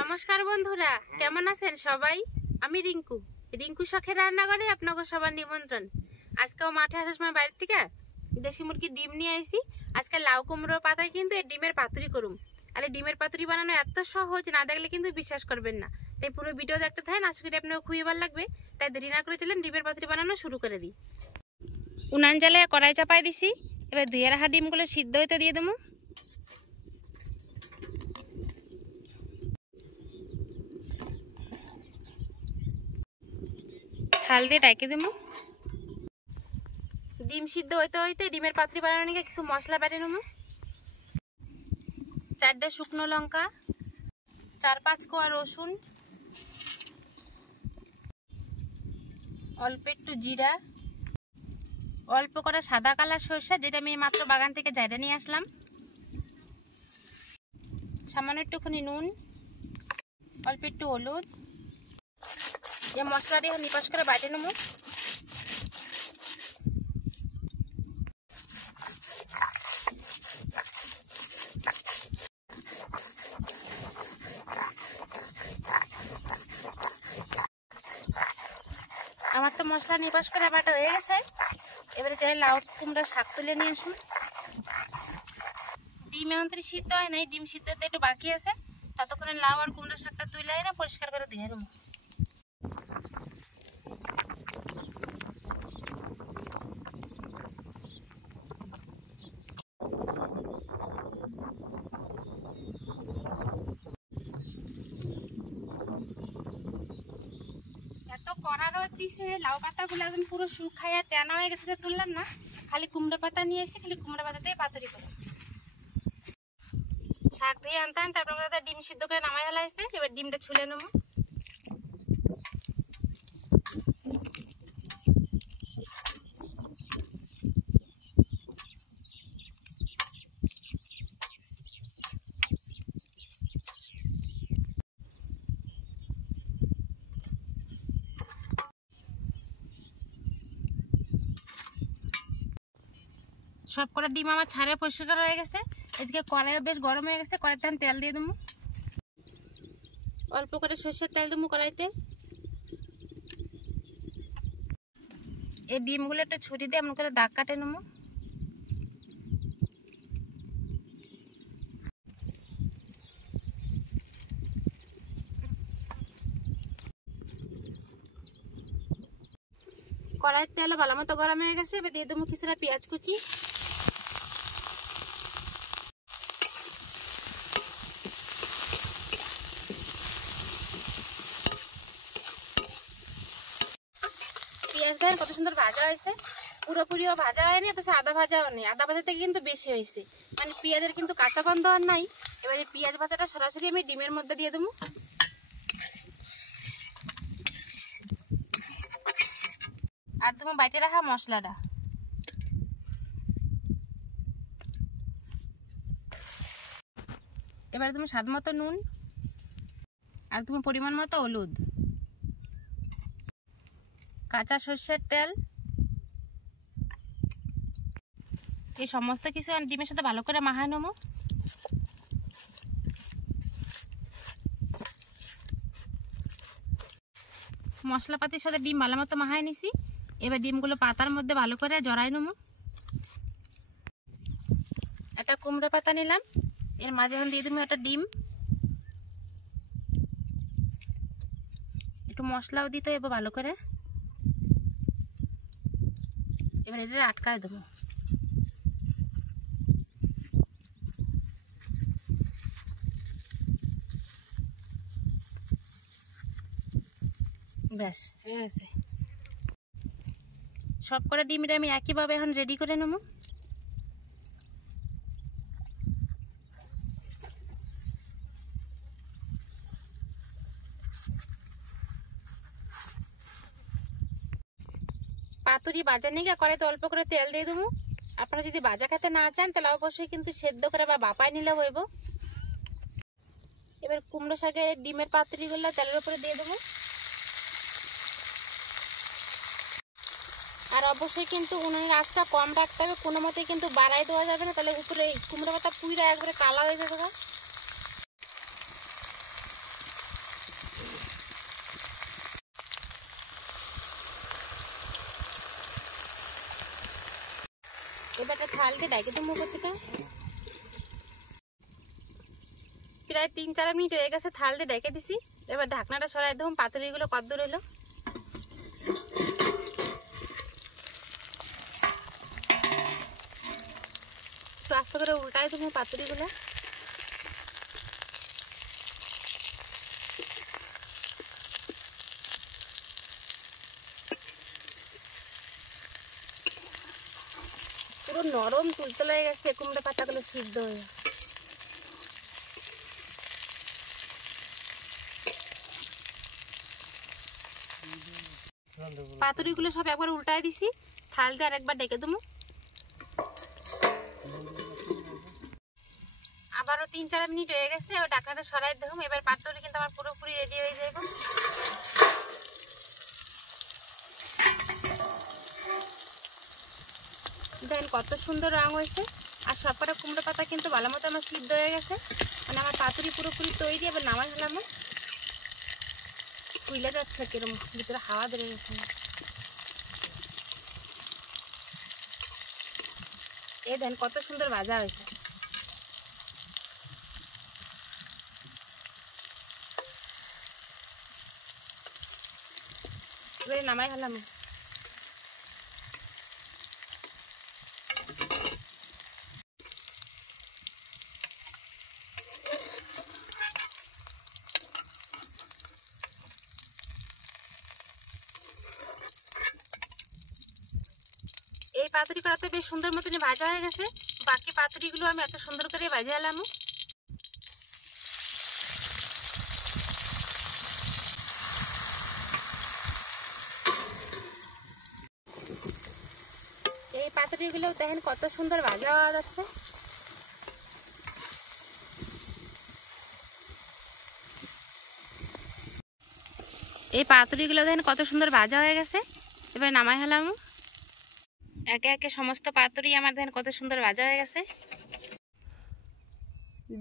নমস্কার বন্ধুরা, কেমন আছেন সবাই? আমি রিঙ্কু শখের রান্নাঘরে আপনাকে সবার নিমন্ত্রণ। আজকেও মাঠে আসার সময় বাইরে থেকে দেশি মুরগির ডিম নিয়ে আসি। আজকে লাউ কুমড়োর পাতায় কিন্তু এই ডিমের পাতুরি করুম। আর এই ডিমের পাতুরি বানানো এত সহজ, না দেখলে কিন্তু বিশ্বাস করবেন না। তাই পুরো ভিডিও দেখতে থাকেন, আশা করি আপনাকে খুবই ভালো লাগবে। তাই দেরি না করে চলেন ডিমের পাতুরি বানানো শুরু করে দিই। উনান জ্বালায় কড়াই চাপাই দিছি। এবার ধুয়ে রাখা ডিমগুলো সিদ্ধ হইতে দিয়ে দেবো। থাল দিয়ে ডাইকে দেবো। ডিম সিদ্ধ হইতে হইতে ডিমের পাতুরি বানানো নিয়ে কিছু মশলা বেটে নেবো। 4টে শুকনো লঙ্কা, 4-5 কোয়া রসুন, অল্প একটু জিরা, অল্প করে সাদা কালা সরষা, যেটা আমি মাত্র বাগান থেকে জাইরা নিয়ে আসলাম, সামান্য একটুখানি নুন, অল্প একটু হলুদ। এই মশলা দিয়ে নিপাস করে বাইটে নেবো। আমার তো মশলা নিপাস করে বাটা হয়ে গেছে। এবারে যাই লাউ কুমড়া শাক তুলে নিয়ে আসুন। ডিম এখন তো সিদ্ধ হয় নাই, ডিম সিদ্ধ হতে একটু বাকি আছে। ততক্ষণে লাউ আর কুমড়া শাকটা তুলে না পরিষ্কার করে ধুয়ে নেবো। এত কড়া রোদ দিছে, লাউ পাতাগুলো একদম পুরো শুকায়া তেনা হয়ে গেছে, তুললাম না। খালি কুমড়া পাতা নিয়ে এসে খালি কুমড়া পাতা দিয়ে পাতুরি করে শাক ধুয়ে আনতে আনতে আপনার দাদা ডিম সিদ্ধ করে নামাই ফেলা আসছে। এবার ডিমটা ছুলে নেবো। সব কটা ডিম আমার ছাড়ে পরিষ্কার হয়ে গেছে। এদিকে কড়াইও বেশ গরম হয়ে গেছে। কড়াইতে আমি তেল দিয়ে দেবো। অল্প করে সরষের তেল দেবো কড়াইতে। এই ডিমগুলো একটা ছুরি দিয়ে এমন করে দাগ কাটে নেবো। কড়াইয়ের তেল ভালো মতো গরম হয়ে গেছে। এবার দিয়ে দেবো কিছুটা পেঁয়াজ কুচি, পেঁয়াজ দেখেন কত সুন্দর ভাজা হয়েছে। পুরোপুরিও ভাজা হয়নি, অথচ আদা ভাজাও নেই। আদা ভাজা থেকে কিন্তু বেশি হয়েছে, মানে পেঁয়াজের কিন্তু কাঁচা গন্ধ আর নাই। এবারে পেঁয়াজ ভাজাটা সরাসরি আমি ডিমের মধ্যে দিয়ে দেবো। আর তুমি বাইটে রাখা মশলাটা, এবারে তুমি স্বাদ মতো নুন আর তুমি পরিমাণ মতো হলুদ, কাঁচা সরষের তেল, এই সমস্ত কিছু ডিমের সাথে ভালো করে মাখায় নেবো। মশলাপাতির সাথে ডিম ভালো মতো মাখায় নিছি। এবার ডিমগুলো পাতার মধ্যে ভালো করে জড়াই নেবো। একটা কুমড়ো পাতা নিলাম, এর মাঝে এখন দিয়ে দেবো একটা ডিম। একটু মশলাও দিতে হবে ভালো করে। এবার এটা আটকায় দেবো। ব্যাস হয়ে গেছে। সব কটা ডিমটা আমি একইভাবে এখন রেডি করে নেব। পাতুরি ভাজা নিয়ে কড়াইতে অল্প করে তেল দিয়ে দেবো। আপনারা যদি ভাজা খেতে না চান তাহলে অবশ্যই কিন্তু সেদ্ধ করে বা বাপায় নিলে হইব। এবার কুমড়ো শাকের ডিমের পাতুরিগুলো তেলের উপরে দিয়ে দেবো। আর অবশ্যই কিন্তু উনুনের আঁচটা কম রাখতে হবে, কোনো মতেই কিন্তু বাড়াই দেওয়া যাবে না, তাহলে উপরে কুমড়ো পাতা পুইরা একবারে কালো হয়ে যাবে। এবার থালকে ডাকে দেবো উপর থেকে। প্রায় 3-4 মিনিট হয়ে গেছে, থাল দিয়ে ডেকে দিছি। এবার ঢাকনাটা সরাই দেবো। পাতুরিগুলো কত দূর হলো, একটু আস্তে করে উল্টাই দেবো পাতুরিগুলো। পুরো নরম তুলতুলে হয়ে গেছে কুমড়ো পাতাগুলো সিদ্ধ হয়ে। পাতুরিগুলো সব একবার উল্টাই দিছি, থাল দিয়ে আরেকবার ডেকে দেবো। আবারও 3-4 মিনিট হয়ে গেছে, এবার ঢাকনাটা সরাই দেবো। এবার পাতুরি কিন্তু আমার পুরোপুরি রেডি হয়ে যাবে। দেখেন কত সুন্দর রং হয়েছে, আর সবকটা কুমড়ো পাতা কিন্তু ভালো মতো আমার সিদ্ধ হয়ে গেছে। মানে আমার পাতুরি পুরোপুরি তৈরি। এবার নামাই ফেলাম। ফুলে যাচ্ছে কিরম, ভিতরে হাওয়া ধরে গেছে। এই দেখেন কত সুন্দর ভাজা হয়েছে। এবারে নামাই ফেলাম। এই পাতুরি করা তো বেশ সুন্দর মতন ভাজা হয়ে গেছে। বাকি পাতুরিগুলো আমি এত সুন্দর করে ভাজা এলাম। এই পাতুরিগুলো দেখেন কত সুন্দর ভাজা হওয়া যাচ্ছে। এই পাতুরিগুলো দেখেন কত সুন্দর ভাজা হয়ে গেছে। এবার নামাই ফেলাম। একে একে সমস্ত পাতুরি আমার দেখেন কত সুন্দর ভাজা হয়ে গেছে।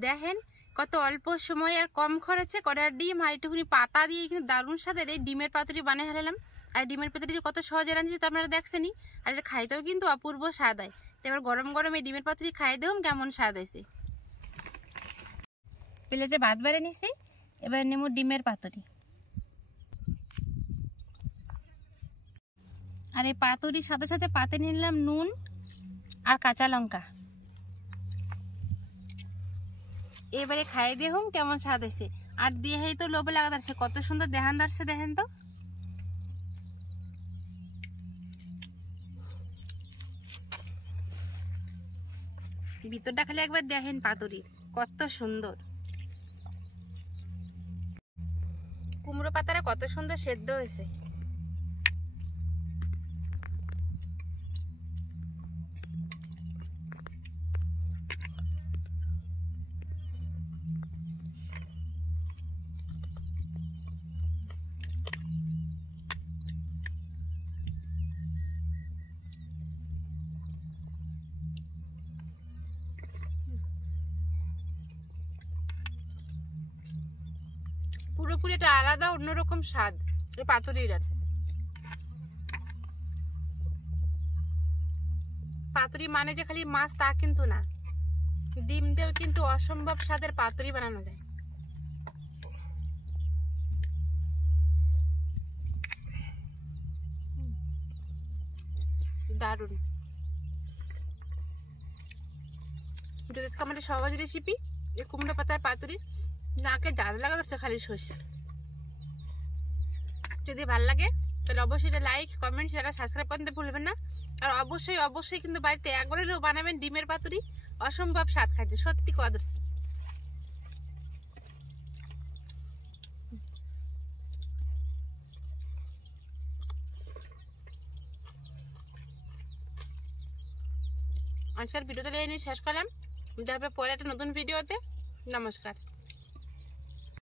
দেখেন কত অল্প সময় আর কম খরচে কড়ার ডিম আর একটুখানি পাতা দিয়ে কিন্তু দারুণ স্বাদের এই ডিমের পাতুরি বানিয়ে ফেলাম। আর ডিমের পাতুরি যে কত সহজে রাঁধছি তো আপনারা দেখছেনই। আর এটা খাইতেও কিন্তু অপূর্ব স্বাদ হয়। তো এবার গরম গরম এই ডিমের পাতুরি খাই দেবো কেমন স্বাদ হয়েছে। প্লেটে ভাত বেড়ে নিছি, এবার নেব ডিমের পাতুরি। আর এই পাতুরির সাথে সাথে পাতে নিলাম নুন আর কাঁচা লঙ্কা। এবারে খাই দেখুন কেমন স্বাদ হয়েছে। আর দিয়ে তো লোভে লাগা যাচ্ছে, কত সুন্দর দেখান যাচ্ছে। দেখেন তো ভিতরটা খালি একবার দেখেন পাতুরির কত সুন্দর। কুমড়ো পাতাটা কত সুন্দর সেদ্ধ হয়েছে। পুরোপুরি একটা আলাদা অন্যরকম স্বাদ এই পাতুরির। পাতুরি মানে যে খালি মাছ তা কিন্তু না, ডিম দিয়েও কিন্তু অসম্ভব স্বাদের পাতুরি বানানো যায়। দারুণ। এটা আজকে আমাদের সহজ রেসিপি, এই কুমড়ো পাতার পাতুরি। নাকে ঝাল লাগা যাচ্ছে খালি সর্ষে। যদি ভালো লাগে তাহলে অবশ্যই এটা লাইক কমেন্ট শেয়ার সাবস্ক্রাইব করতে ভুলবেন না। আর অবশ্যই অবশ্যই কিন্তু বাড়িতে একবার হলেও বানাবেন ডিমের পাতুরি, অসম্ভব স্বাদ খাচ্ছে, সত্যি কদর্শি। আজকের ভিডিওটা নিয়ে শেষ করলাম। দেখা হবে পরে একটা নতুন ভিডিওতে। নমস্কার।